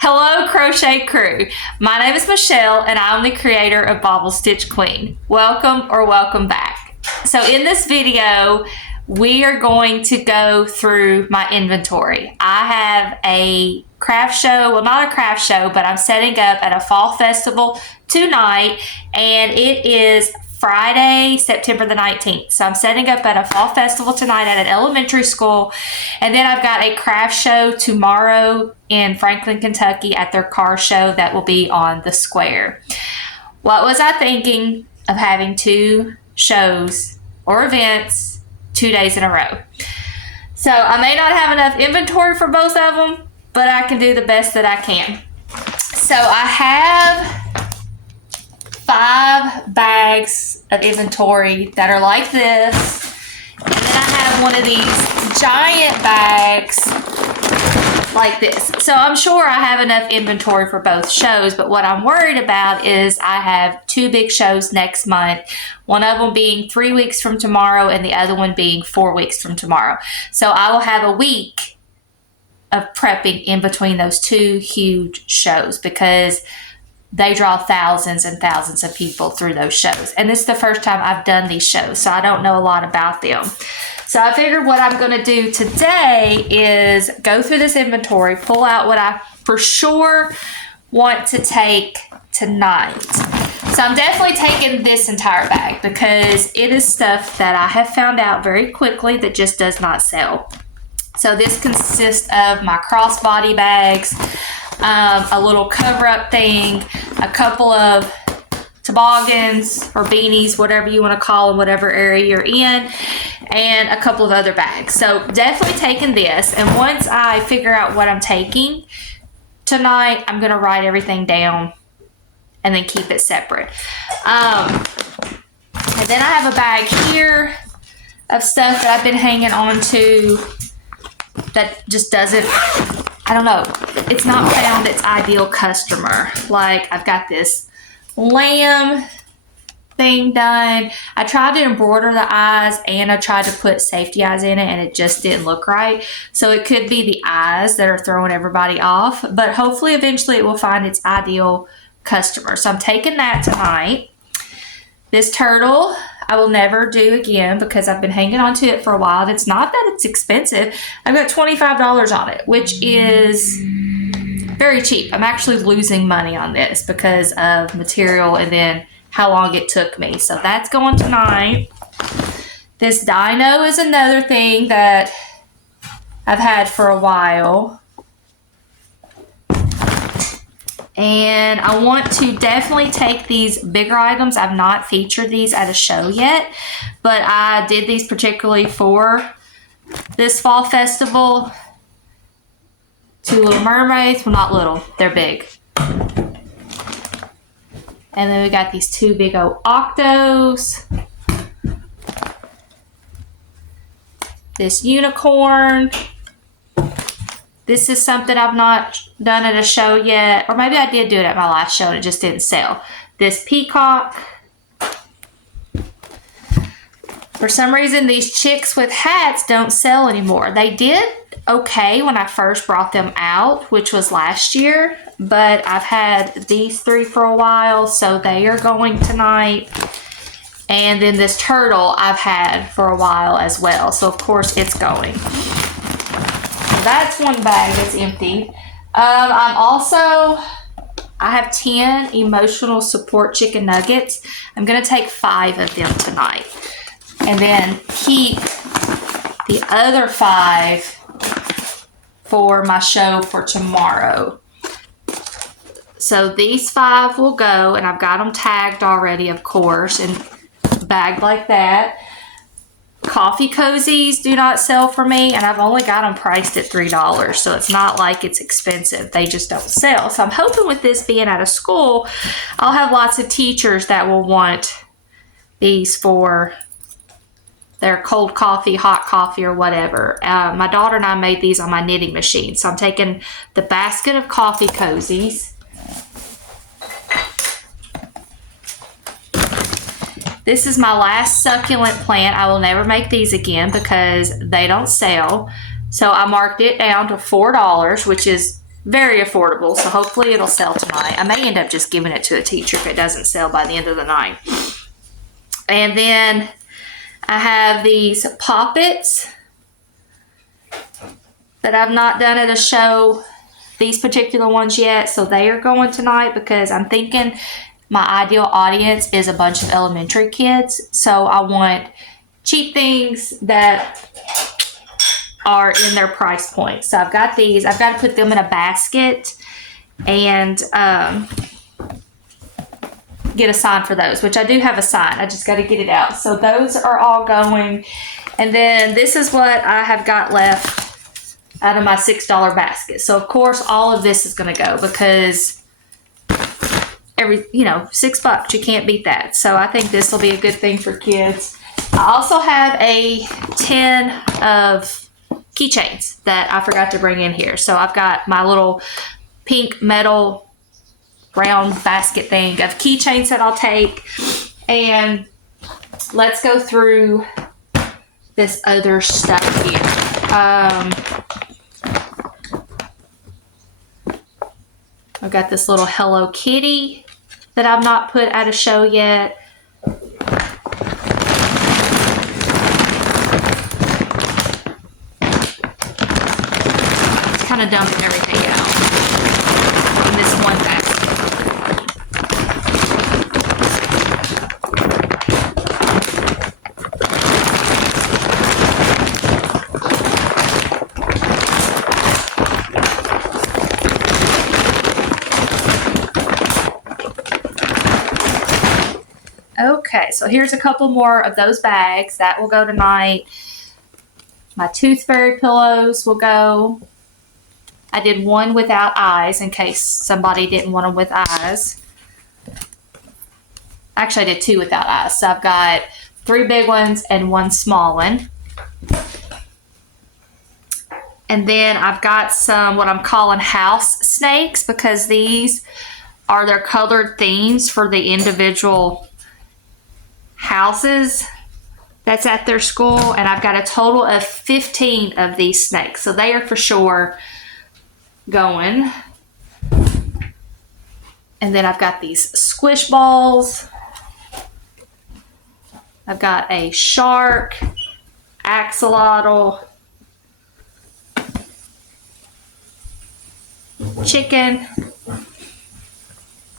Hello Crochet Crew, my name is Michelle and I'm the creator of Bobble Stitch Queen. Welcome or welcome back. So in this video, we are going to go through my inventory. I have a craft show, well not a craft show, but I'm setting up at a fall festival tonight, and it is Friday, September the 19th. So I'm setting up at a fall festival tonight at an elementary school, and then I've got a craft show tomorrow in Franklin, Kentucky at their car show that will be on the square. What was I thinking of having two shows or events 2 days in a row? So I may not have enough inventory for both of them, but I can do the best that I can. So I have 5 bags of inventory that are like this, and then I have one of these giant bags like this. So I'm sure I have enough inventory for both shows, but what I'm worried about is I have 2 big shows next month, one of them being 3 weeks from tomorrow and the other one being 4 weeks from tomorrow. So I will have a week of prepping in between those 2 huge shows because they draw thousands and thousands of people through those shows. And this is the first time I've done these shows, so I don't know a lot about them. So I figured what I'm going to do today is go through this inventory, pull out what I for sure want to take tonight. So I'm definitely taking this entire bag because it is stuff that I have found out very quickly that just does not sell. So this consists of my crossbody bags, a little cover-up thing, a couple of toboggans or beanies, whatever you want to call them, whatever area you're in, and a couple of other bags. So definitely taking this, and once I figure out what I'm taking tonight, I'm going to write everything down and then keep it separate. And then I have a bag here of stuff that I've been hanging on to that just doesn't, I don't know, it's not found its ideal customer. Like I've got this lamb thing done. I tried to embroider the eyes and I tried to put safety eyes in it and it just didn't look right. So it could be the eyes that are throwing everybody off, but hopefully eventually it will find its ideal customer. So I'm taking that tonight. This turtle I will never do again because I've been hanging on to it for a while. And it's not that it's expensive. I've got $25 on it, which is very cheap. I'm actually losing money on this because of material and then how long it took me. So that's going tonight. This dino is another thing that I've had for a while. And I want to definitely take these bigger items. I've not featured these at a show yet, but I did these particularly for this fall festival. 2 Little Mermaids. Well, not little. They're big. And then we got these 2 big old octos. This unicorn. This is something I've not done at a show yet, or maybe I did do it at my last show and it just didn't sell. This peacock. For some reason, these chicks with hats don't sell anymore. They did okay when I first brought them out, which was last year, but I've had these 3 for a while, so they are going tonight. And then this turtle I've had for a while as well, so of course it's going. That's one bag that's empty. I have 10 emotional support chicken nuggets. I'm going to take 5 of them tonight and then keep the other 5 for my show for tomorrow. So these 5 will go, and I've got them tagged already, of course, and bagged like that. Coffee cozies do not sell for me, and I've only got them priced at $3, so it's not like it's expensive. They just don't sell. So I'm hoping with this being at a school, I'll have lots of teachers that will want these for their cold coffee, hot coffee, or whatever. My daughter and I made these on my knitting machine. So I'm taking the basket of coffee cozies. This is my last succulent plant. I will never make these again because they don't sell. So I marked it down to $4, which is very affordable. So hopefully it'll sell tonight. I may end up just giving it to a teacher if it doesn't sell by the end of the night. And then I have these poppets that I've not done at a show, these particular ones yet. So they are going tonight because I'm thinking my ideal audience is a bunch of elementary kids. So I want cheap things that are in their price point. So I've got these. I've got to put them in a basket and get a sign for those, which I do have a sign. I just got to get it out. So those are all going. And then this is what I have got left out of my $6 basket. So of course all of this is going to go because $6, you can't beat that. So I think this will be a good thing for kids. I also have a tin of keychains that I forgot to bring in here. So I've got my little pink metal round basket thing of keychains that I'll take. And let's go through this other stuff here. I've got this little Hello Kitty that I've not put at a show yet. Kind of dumping everything out in this one basket. Okay, so here's a couple more of those bags. That will go tonight. My tooth fairy pillows will go. I did one without eyes in case somebody didn't want them with eyes. Actually, I did two without eyes. So I've got 3 big ones and 1 small one. And then I've got some what I'm calling house snakes because these are their colored themes for the individual houses that's at their school. And I've got a total of 15 of these snakes. So they are for sure going. And then I've got these squish balls. I've got a shark, axolotl, chicken,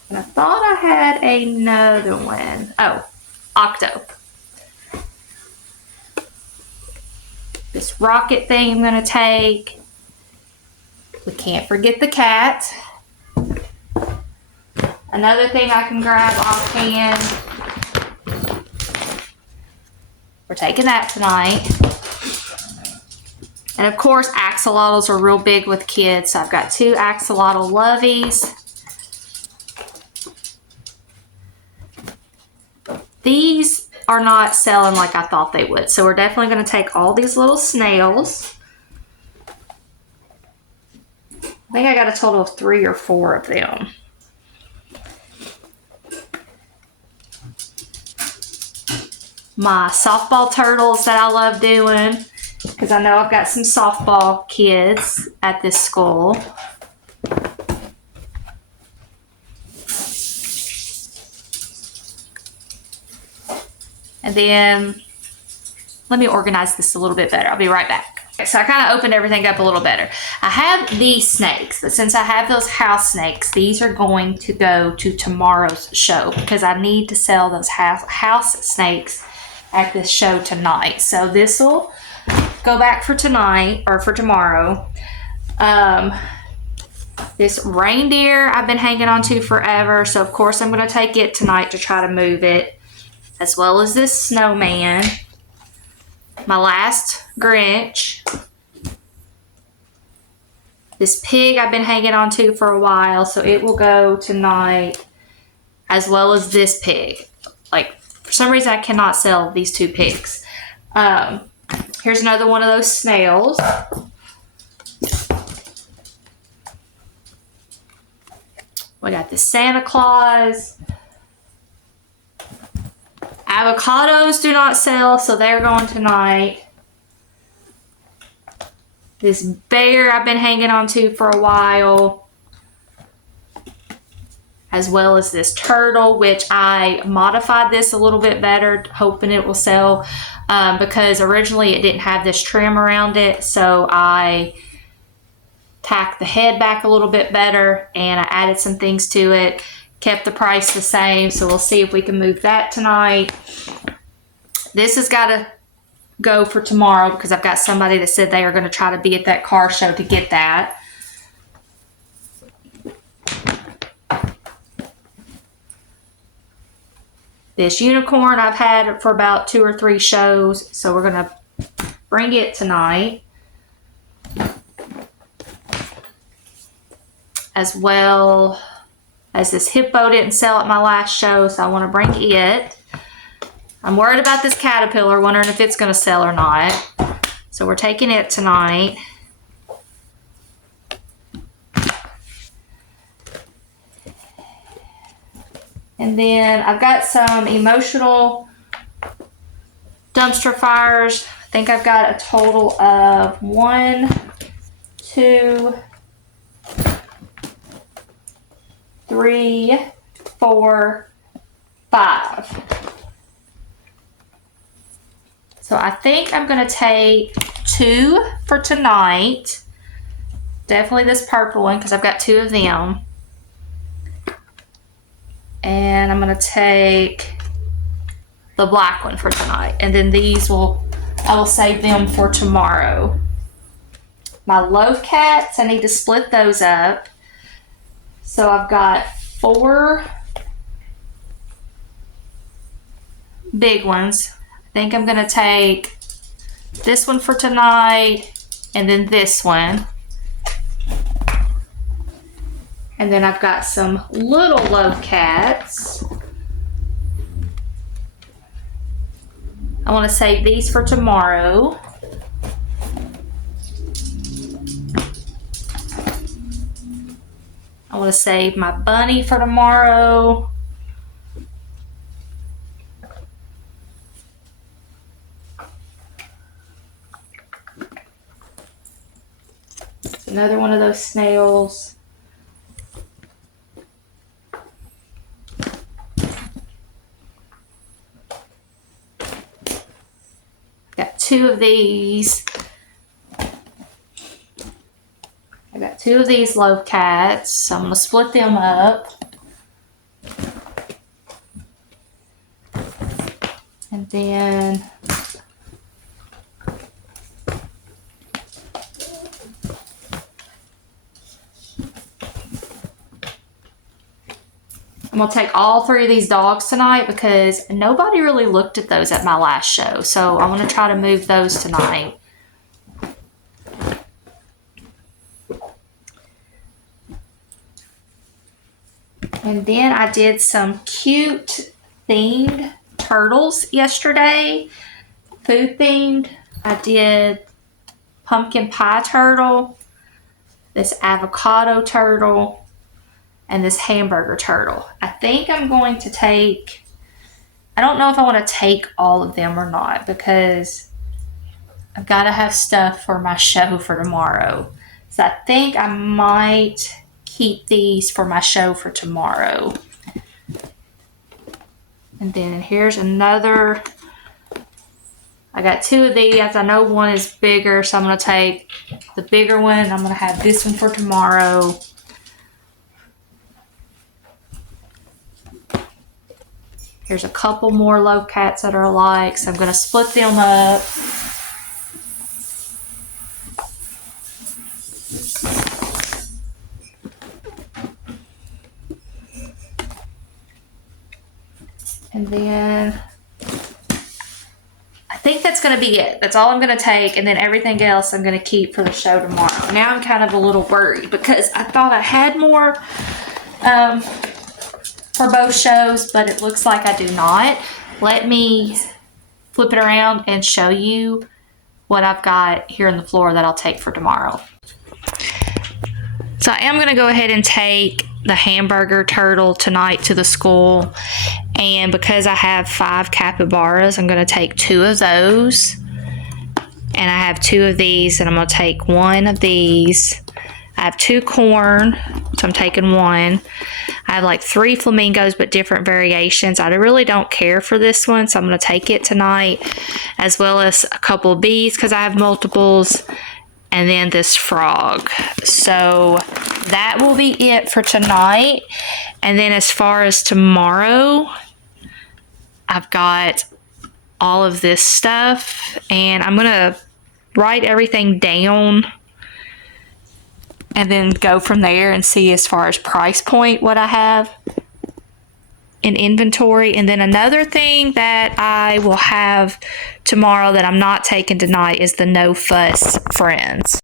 and I thought I had another one. Oh, octo. This rocket thing I'm gonna take. We can't forget the cat. Another thing I can grab offhand. We're taking that tonight. And of course, axolotls are real big with kids. So I've got 2 axolotl loveys. These are not selling like I thought they would. So we're definitely going to take all these little snails. I think I got a total of 3 or 4 of them. My softball turtles that I love doing, because I know I've got some softball kids at this school. And then let me organize this a little bit better. I'll be right back. Okay, so I kind of opened everything up a little better. I have these snakes, but since I have those house snakes, these are going to go to tomorrow's show because I need to sell those house snakes at this show tonight. So this will go back for tonight or for tomorrow. This reindeer I've been hanging on to forever. So of course I'm going to take it tonight to try to move it, as well as this snowman. My last Grinch. This pig I've been hanging on to for a while, so it will go tonight, as well as this pig. Like, for some reason I cannot sell these 2 pigs. Here's another one of those snails. We got the Santa Claus. avocados do not sell, so they're going tonight. This bear I've been hanging on to for a while, as well as this turtle, which I modified this a little bit better, hoping it will sell, because originally it didn't have this trim around it, so I tacked the head back a little bit better and I added some things to it, kept the price the same, so we'll see if we can move that tonight. This has got to go for tomorrow because I've got somebody that said they are going to try to be at that car show to get that. This unicorn I've had for about 2 or 3 shows, so we're going to bring it tonight. As well as this hippo didn't sell at my last show, so I want to bring it. I'm worried about this caterpillar, wondering if it's going to sell or not. So we're taking it tonight. And then I've got some emotional dumpster fires. I think I've got a total of 1, 2, 3, 4, 5. So I think I'm going to take 2 for tonight. Definitely this purple one because I've got 2 of them. And I'm going to take the black one for tonight. And then these I will save them for tomorrow. My loaf cats, I need to split those up. So I've got 4 big ones. I think I'm going to take this one for tonight and then this one. And then I've got some little loaf cats. I want to save these for tomorrow. I want to save my bunny for tomorrow. Another one of those snails. Got 2 of these. I got 2 of these loaf cats, so I'm going to split them up. And then I'm going to take all 3 of these dogs tonight because nobody really looked at those at my last show. So I want to try to move those tonight. And then I did some cute themed turtles yesterday. Food themed. I did pumpkin pie turtle, this avocado turtle, and this hamburger turtle. I think I'm going to take, I don't know if I want to take all of them or not because I've got to have stuff for my show for tomorrow. So I think I might keep these for my show for tomorrow. And then here's another, I got 2 of these. I know one is bigger, so I'm going to take the bigger one. I'm going to have this one for tomorrow. Here's a couple more loaf cats that are alike, so I'm going to split them up. And then I think that's going to be it. That's all I'm going to take, and then everything else I'm going to keep for the show tomorrow. Now I'm kind of a little worried because I thought I had more for both shows, but it looks like I do not. Let me flip it around and show you what I've got here on the floor that I'll take for tomorrow. So I am going to go ahead and take the hamburger turtle tonight to the school. And because I have 5 capybaras, I'm going to take 2 of those. And I have 2 of these, and I'm going to take 1 of these. I have 2 corn, so I'm taking 1. I have like 3 flamingos, but different variations. I really don't care for this one, so I'm going to take it tonight, as well as a couple of bees because I have multiples, and then this frog. So that will be it for tonight. And then as far as tomorrow, I've got all of this stuff, and I'm going to write everything down and then go from there and see as far as price point what I have in inventory. And then another thing that I will have tomorrow that I'm not taking tonight is the No Fuss Friends,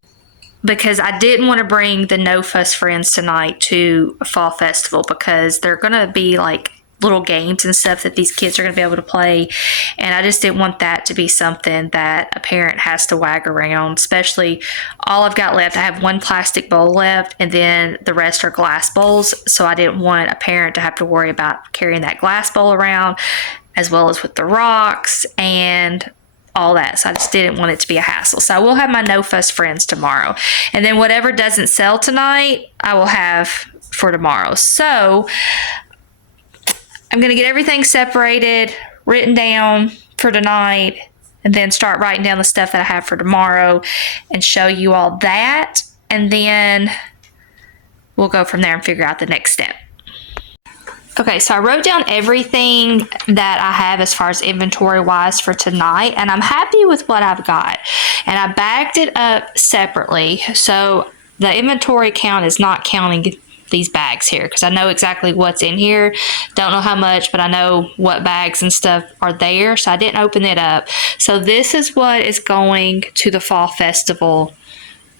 because I didn't want to bring the No Fuss Friends tonight to a fall festival because they're going to be like little games and stuff that these kids are going to be able to play, and I just didn't want that to be something that a parent has to wag around, especially all I've got left. I have 1 plastic bowl left, and then the rest are glass bowls, so I didn't want a parent to have to worry about carrying that glass bowl around, as well as with the rocks and all that. So I just didn't want it to be a hassle. So I will have my No Fuss Friends tomorrow, and then whatever doesn't sell tonight I will have for tomorrow. So I'm going to get everything separated, written down for tonight, and then start writing down the stuff that I have for tomorrow and show you all that. And then we'll go from there and figure out the next step. Okay, so I wrote down everything that I have as far as inventory wise for tonight, and I'm happy with what I've got. And I bagged it up separately, so the inventory count is not counting these bags here, because I know exactly what's in here. Don't know how much, but I know what bags and stuff are there, so I didn't open it up. So this is what is going to the fall festival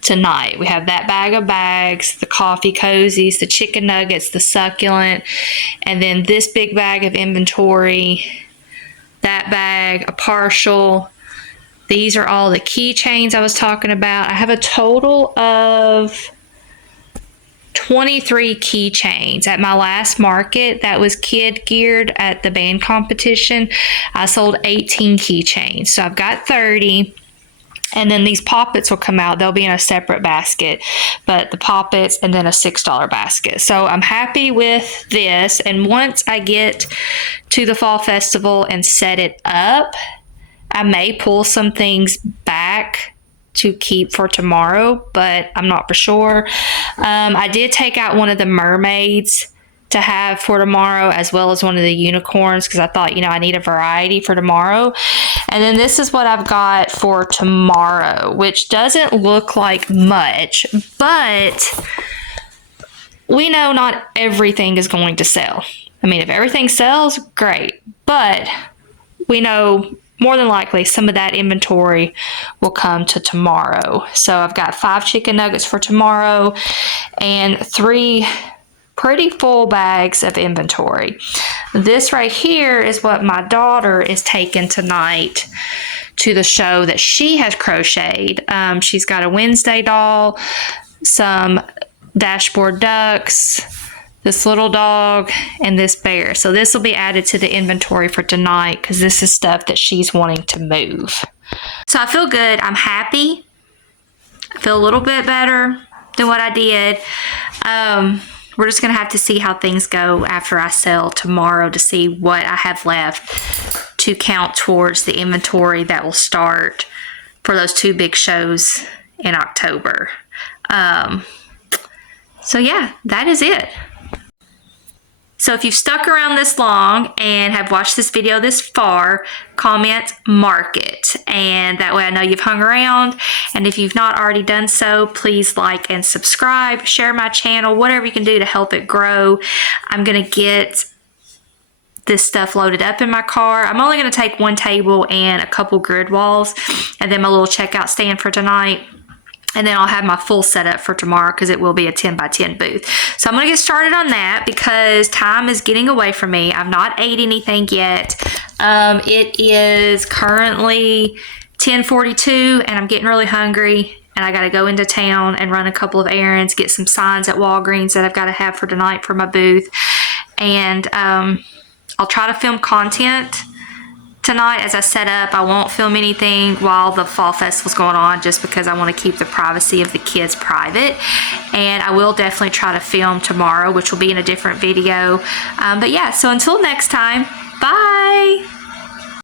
tonight. We have that bag of bags, the coffee cozies, the chicken nuggets, the succulent, and then this big bag of inventory, that bag, a partial. These are all the keychains I was talking about. I have a total of 23 keychains. At my last market that was kid geared at the band competition, I sold 18 keychains. So I've got 30. And then these poppets will come out. They'll be in a separate basket, but the poppets and then a $6 basket. So I'm happy with this. And once I get to the fall festival and set it up, I may pull some things back to keep for tomorrow, but I'm not for sure. I did take out one of the mermaids to have for tomorrow, as well as one of the unicorns, because I thought, I need a variety for tomorrow. And then this is what I've got for tomorrow, which doesn't look like much, but we know not everything is going to sell. I mean, if everything sells, great, but we know more than likely some of that inventory will come to tomorrow. So I've got 5 chicken nuggets for tomorrow and 3 pretty full bags of inventory. This right here is what my daughter is taking tonight to the show that she has crocheted. She's got a Wednesday doll, some dashboard ducks, this little dog, and this bear. So this will be added to the inventory for tonight because this is stuff that she's wanting to move. So I feel good. I'm happy. I feel a little bit better than what I did. We're just going to have to see how things go after I sell tomorrow to see what I have left to count towards the inventory that will start for those 2 big shows in October. So yeah, that is it. So if you've stuck around this long and have watched this video this far, comment market, and that way I know you've hung around. And if you've not already done so, please like and subscribe, share my channel, whatever you can do to help it grow. I'm gonna get this stuff loaded up in my car. I'm only gonna take 1 table and a couple grid walls and then my little checkout stand for tonight. And then I'll have my full setup for tomorrow because it will be a 10 by 10 booth. So I'm going to get started on that because time is getting away from me. I've not ate anything yet. It is currently 10:42 and I'm getting really hungry. and I got to go into town and run a couple of errands, get some signs at Walgreens that I've got to have for tonight for my booth. And I'll try to film content tonight as I set up. I won't film anything while the fall festival's going on, just because I want to keep the privacy of the kids private. And I will definitely try to film tomorrow, which will be in a different video. But yeah, so until next time, bye.